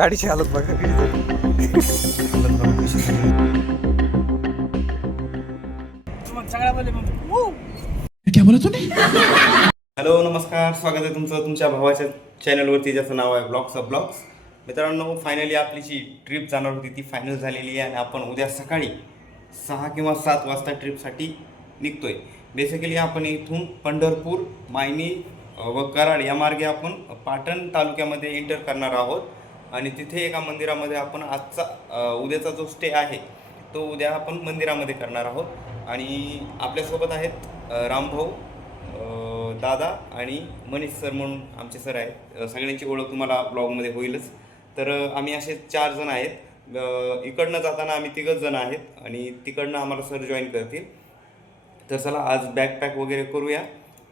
गाडीची हालत बघा कशी झाली. हालत बघा कशी झाली. क्या बोला तूने? हॅलो नमस्कार, स्वागत आहे तुमचं तुमच्या भावाच्या चॅनलवरती, ज्याचं नाव आहे ब्लॉग्स ऑफ ब्लॉग्स. मित्रांनो, फायनली आपली जी ट्रिप जाणार होती ती फायनल झालेली आहे आणि आपण उद्या सकाळी 6 किंवा 7 वाजता ट्रिपसाठी निघतोय. बेसिकली आपण इथून पंढरपूर, मायनी व कराड या मार्गे आपण पाटण तालुक्यामध्ये एंटर करणार आहोत आणि तिथे एका मंदिरामध्ये आपण उद्याचा जो स्टे आहे तो उद्या आपण मंदिरामध्ये करणार आहोत. आणि आपल्यासोबत आहेत रामभाऊ, दादा आणि मनीष सर म्हणून आमचे सर आहेत. सगळ्यांची ओळख तुम्हाला ब्लॉगमध्ये होईलच. तर आम्ही असे 4 जण आहेत. इकडनं जाताना आम्ही 3 जण आहेत आणि तिकडनं आम्हाला सर जॉईन करतील. तर चला आज बॅकपॅक वगैरे करूया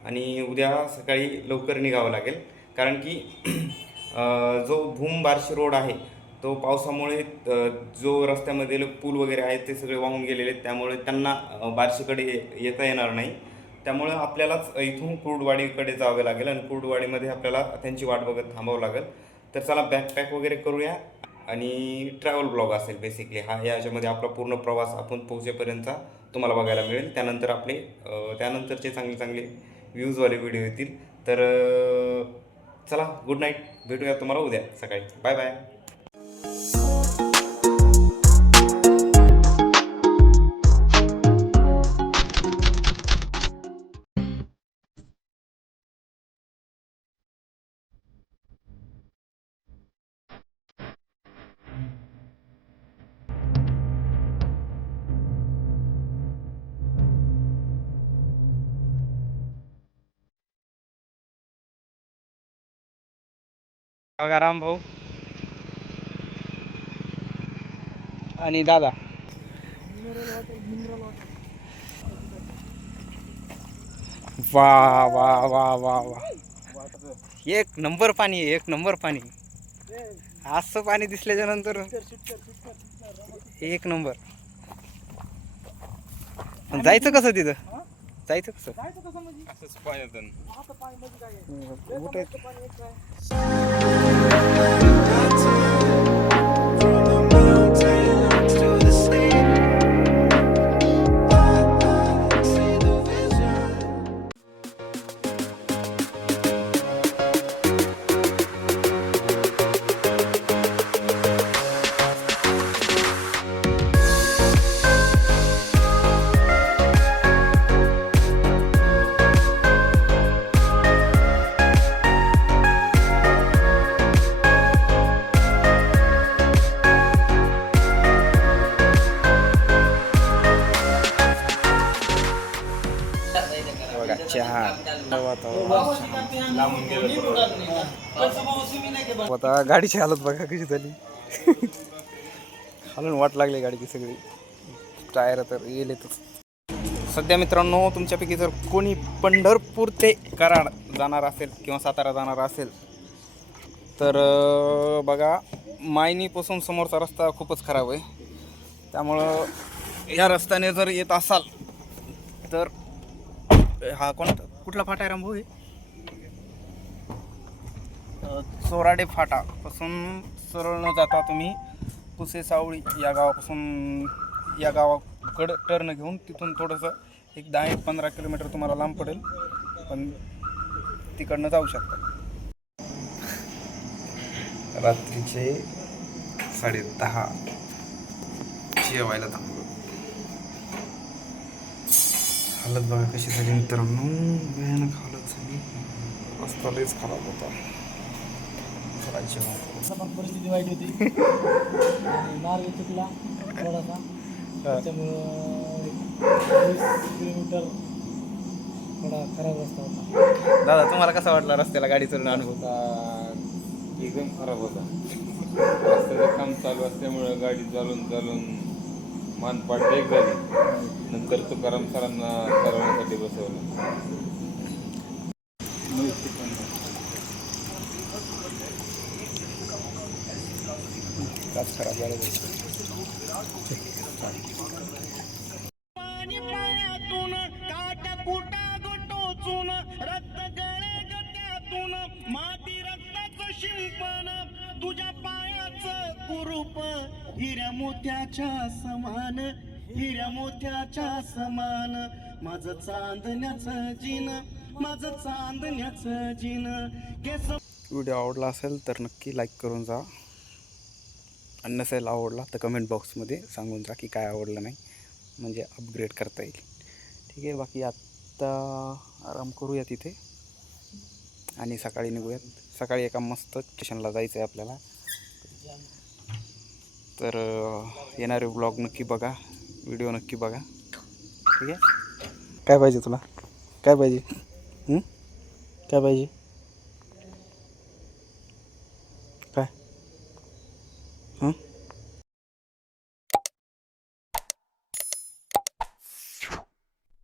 आणि उद्या सकाळी लवकर निघावं लागेल, कारण की जो भूम बार्शी रोड आहे तो पावसामुळे जो रस्त्यामध्ये पूल वगैरे आहेत ते सगळे वाहून गेलेले आहेत, त्यामुळे त्यांना बार्शीकडे येता येणार नाही. त्यामुळं आपल्यालाच इथून कुर्डवाडीकडे जावे लागेल आणि कुर्डवाडीमध्ये आपल्याला त्यांची वाट बघत थांबावं लागेल. तर चला बॅकपॅक वगैरे करूया आणि ट्रॅव्हल ब्लॉग असेल बेसिकली हा. याच्यामध्ये आपला पूर्ण प्रवास आपण पोहोचेपर्यंतचा तुम्हाला बघायला मिळेल. त्यानंतर त्यानंतरचे चांगले चांगले व्ह्यूजवाले व्हिडिओ येतील. तर चला, गुड नाईट, भेटूया तुम्हाला उद्या सकाळी. Bye bye. बघा रामभाऊ आणि दादा. वा वा वा वा वा, एक नंबर पाणी आहे, एक नंबर पाणी. असं पाणी दिसल्याच्या नंतर एक नंबर. जायचं कसं तिथं? जायचं कसं? असंच पाण्यातून चहा. आता गाडीची हालत बघा कशी झाली. हालून वाट लागली गाडीची सगळी. टायर तर येलेतच. सध्या मित्रांनो, तुमच्यापैकी जर कोणी पंढरपूर ते कराड जाणार असेल किंवा सातारा जाणार असेल तर बघा, मायनीपासून समोरचा रस्ता खूपच खराब आहे. त्यामुळं या रस्त्याने जर येत असाल तर हा कुठला फाटा आहे रामभाऊ? चोराडे फाटापासून सरळ न जाता तुम्ही पुसे सावळी या गावापासून या गावाकडं टर्न घेऊन तिथून थोडंसं एक 10-15 किलोमीटर तुम्हाला लांब पडेल, पण तिकडनं जाऊ शकता. रात्रीचे 10:30 जेवायला थांबलो. हालत बघा कशी झाली मित्रांनो, भयानक हालत झाली. रस्ता लयच खराब होता. परिस्थिती वाईट होती. मार्ग चुकला थोडासा, त्याच्यामुळं 20 किलोमीटर थोडा खराब रस्ता होता. दादा, तुम्हाला कसा वाटला रस्त्याला गाडी चालवून अनुभव? एकदम खराब होता. रस्त्याचं काम चालू असल्यामुळं गाडी चालून मानपाट ब्रेक झाली. नंतर तुकाराम सरांना चालवण्यासाठी बसवलं. खराब झालं. रक्त गळे गट्यातून माती रक्ताचं शिंपण तुझ्या पायाचं कुरूप हिऱ्या मोत्याच्या समान, हिऱ्या मोत्याच्या समान. माझं चांदण्याचं जिन, माझं चांदण्याचं जिन. केस व्हिडिओ आवडला असेल तर नक्की लाईक करून जा, आणि नसेल आवडला तर कमेंट बॉक्समध्ये सांगून जा की काय आवडलं नाही, म्हणजे अपग्रेड करता येईल. ठीक आहे, बाकी आत्ता आराम करूया तिथे आणि सकाळी निघूयात. सकाळी एका मस्त स्टेशनला जायचं आहे आपल्याला. तर येणारे ब्लॉग नक्की बघा, व्हिडिओ नक्की बघा. ठीक आहे, काय पाहिजे तुला, काय पाहिजे, काय पाहिजे?